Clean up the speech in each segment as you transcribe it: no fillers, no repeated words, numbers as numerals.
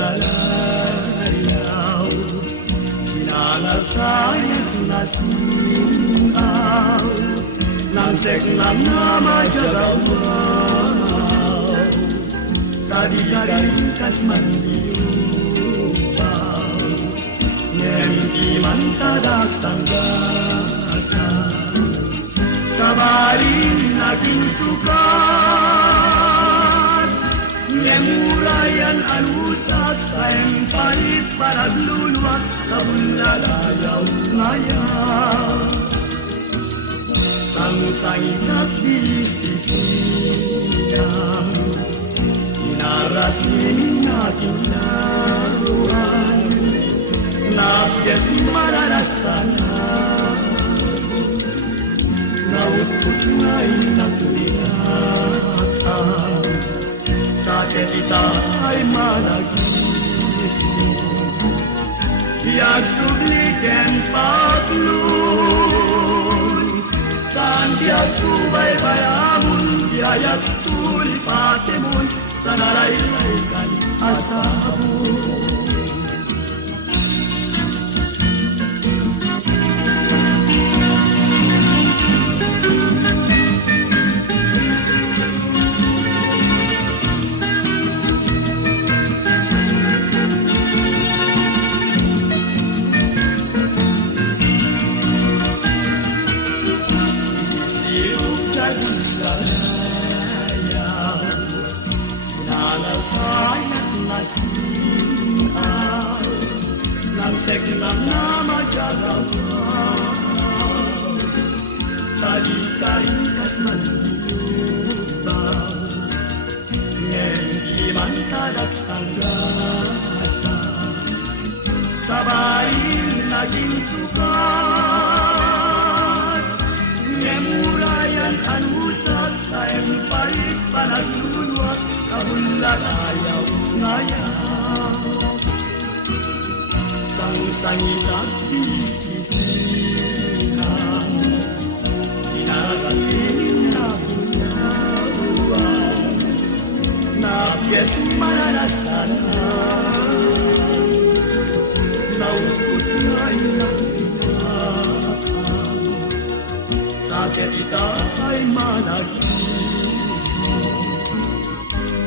nalalayaw, sinanasayang nasimaw, nang seklam na magyagawaw, kadi-kadikat mandiupaw, hindi man tadasanggasan, kabaling naging sukat, ngemurayan alusat sa empalit para luluwat sa bulalayaw ngayon. Sang-sangin at bilisisiyang inarasin natin naruan, napiyas mararasan nautput nga'y natulinatan, sa kita ay malagisi, yagsubliken patlun, saan diag subay-bayamun, diayag tulipatemun, sa nalaylaikan asabun. Nang seklam na magyagawaw, kadi-kadikat mandiupaw, hindi man tadagsanggasan, sabayin naging sukat, ngemurayan anusat sa empalit panagluluwat sa bulalayaw ngayon. Sang-sangin at bisisinan, inarasin na bunyawan, napiyas mararasan naupot nga'y nakulitan, sa kita ay malagisi,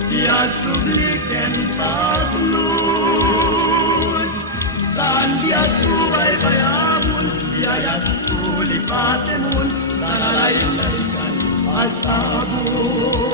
yagsubliken patlun, saan diag subay-bayamun, diayag tulipatemun, sa nalaylaikan asabun.